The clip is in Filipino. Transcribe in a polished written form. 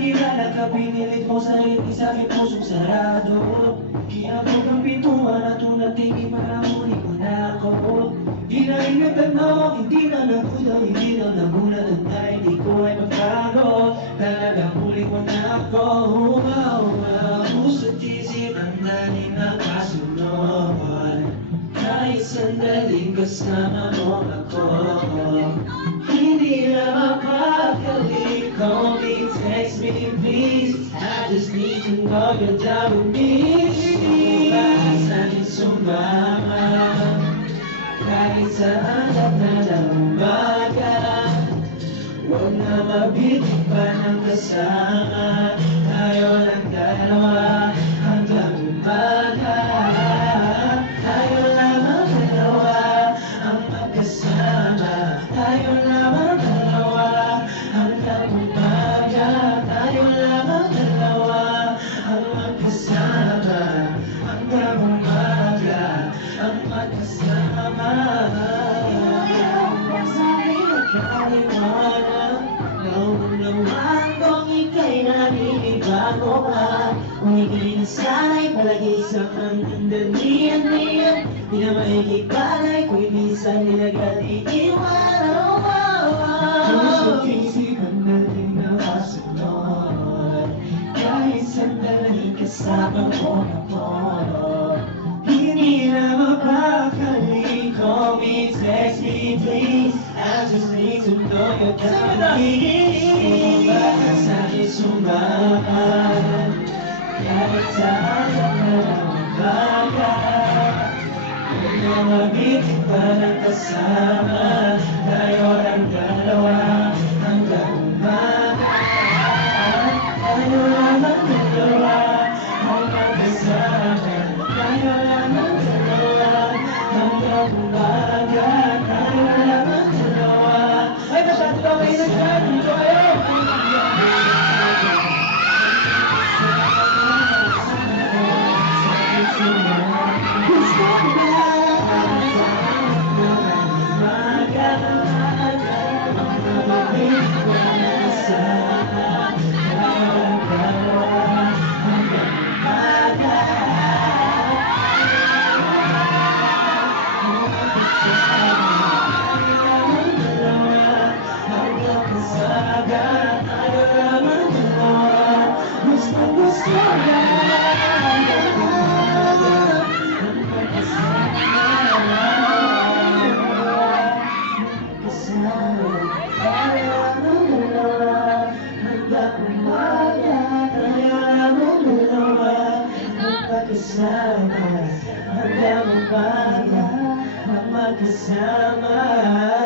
makilala ka, pinilit mo sarili sa aking pusong sarado. Kinabog ang pintuan at unang tingin maramuli ko na ako. Di na rin nagtanong, hindi na nagulat, hindi na nagulat at na hindi ko ay magbago. Talagang huli ko na ako. Puso't isip ang dali na kasunod. Kahit sandaling kasama mo ako, hindi na mapakali. Call me, text me, please. I just need to know you're down with me. Sumbasan, sumama, kahit saan at na umaga. Huwag na mabitin pa ng kasama. Tayo lang dalawa hanggang umaga. Tayo lamang dalawa ang magkasama. Tayo lamang dalawa hanggang umaga. Tayo lamang dalawa ang magkasama. Hanggang umaga ang magkasama. Naunawaan kong ika'y naninibago ka. Kung hindi na sana'y palagi sa kandandanian-niyan. Di na maikipalay kung minsan nilagat iiwan. Puso't isip ang dating nakasunod. Kahit sandali kasama mo ako, hindi na mapakali. Call me, text me, please. I just need to know you're down with me. Sumbahan sa'kin, sumama, kahit saan at na umaga. Huwag na mabitin pa ng kasama. Tayo lang dalawa hanggang umaga. Tayo lamang dalawa ang magkasama. Tayo lamang dalawa hanggang umaga. Tayo lamang dalawa. Ay, masyado daw kayo nagsan. Dito kayo. Gusto ko na umaga. Mababit ko na sana. Tayo lang dalawa hanggang umaga. Tayo lamang dalawa, gusto na hanggang umaga. Ang magkasama, tayo lamang dalawa hanggang umaga. Tayo lamang dalawa ang magkasama hanggang umaga. Ang magkasama.